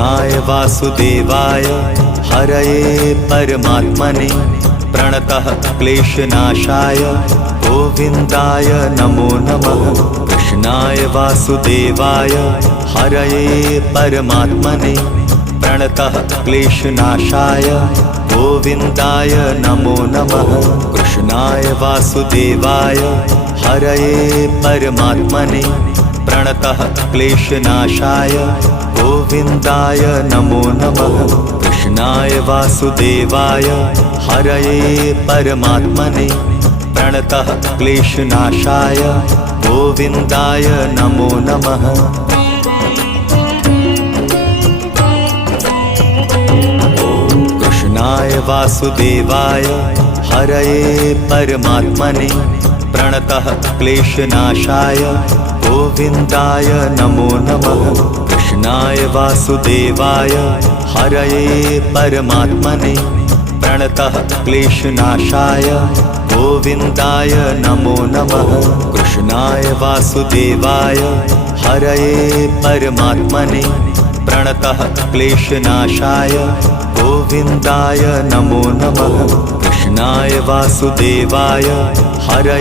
कृष्णाय वासुदेवाय हरये परमात्मने प्रणतः क्लेशनाशाय गोविन्दाय नमो नमः। कृष्णाय वासुदेवाय हरये परमात्मने प्रणतः क्लेशनाशाय गोविन्दाय नमो नमः। कृष्णाय वासुदेवाय हरये परमात्मने प्रणतः क्लेशनाशाय गोविन्दाय नमो नमः। कृष्णाय वासुदेवाय हरये परमात्मने प्रणतः क्लेशनाशाय गोविन्दाय नमो नमः। कृष्णाय वासुदेवाय हरये परमात्मने प्रणतः क्लेशनाशाय गोविन्दाय नमो नमः। कृष्णाय वासुदेवाय हरये परमात्मने प्रणतः क्लेशनाशाय गोविन्दाय नमो नमः। कृष्णाय वासुदेवाय हरये परमात्मने प्रणतः क्लेशनाशाय गोविन्दाय नमो नमः। कृष्णाय वासुदेवाय हरये